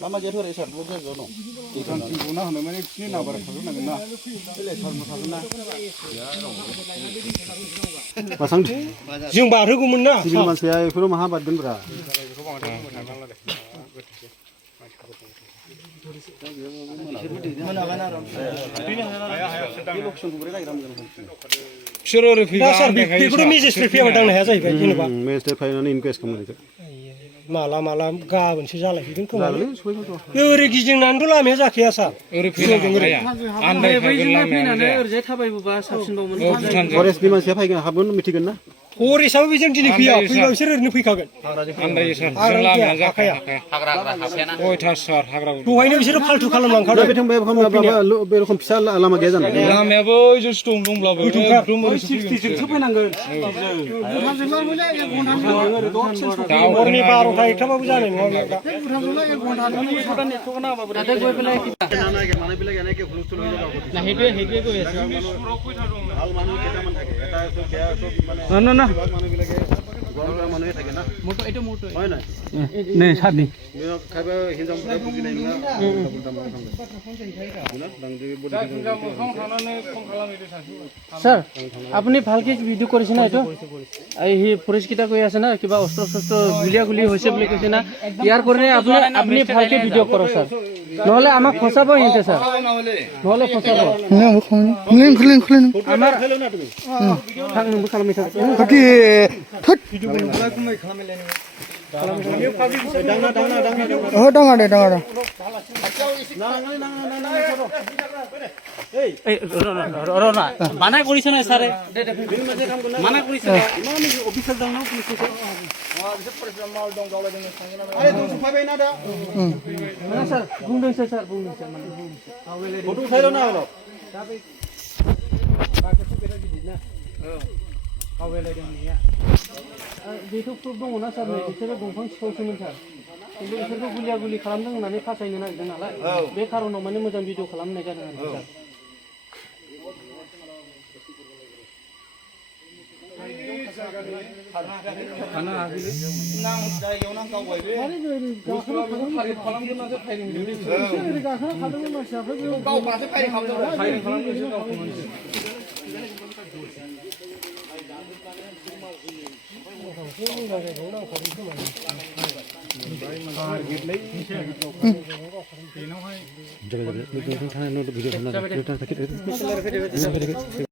Mama get her a shot, what is no? You can't see one of the many clean over a Jung ba thuk mun na. Civil must say from Mahabad Dundra. Sure, if you are Mrs. Prepare down has a Mr. Pine inquest community. Mala ga when she's like you can come. You're giving Nandula Mezaki. Forest Bimas have happened Michigan. Or is our vision to the Pia, we are sure in Pikagan. Oh, it has short. Who I never should have called to Kalamang. Alamagazan. Lamabo just don't love it. Only bar of I come up with No. Moto itu moto. Nih, sabi. Sir, apni bhalke video koriche na eto? Ai police kita koi ase na kiba ostro gulia hoise bole koise na yar korne apni bhalke video koro sir. নহলে আমাক ফসাবো হিনতে sir নহলে ফসাবো না খুলেন আমার থাক নব খালামি থাক কি ফট ডাঙা এই রনা মানা কৰিছে না স্যারে মানা কৰিছে ইমান অফিসার দাও না পুলিশ আরে 205 না দা না স্যার বুংদছে স্যার মানে ফটো উঠাইলো না হলো বাকি বেটা দিদি না আওয়েলে দেনিয়া যেটু প্রুফ দङ না স্যার बिसोरो दंफां सिखावसोमोन स्যাर কিন্তু बिसोरखौ गुलिया खालामदों होननानै फासायनो नागिरदों नालाय बे खारनाव माने मोजां भिडिअ खालामनाय जादों आरो स्যাर खाना आगिले नां जायगायाव नां गावबायबे फारि खालामग्रोनासो फायरिं बिसोर गाखोना खादोंमोन मानसियाबो गावबासो फायरिं खालामदों फायरिं खालामदोंसो गावखौ मानसि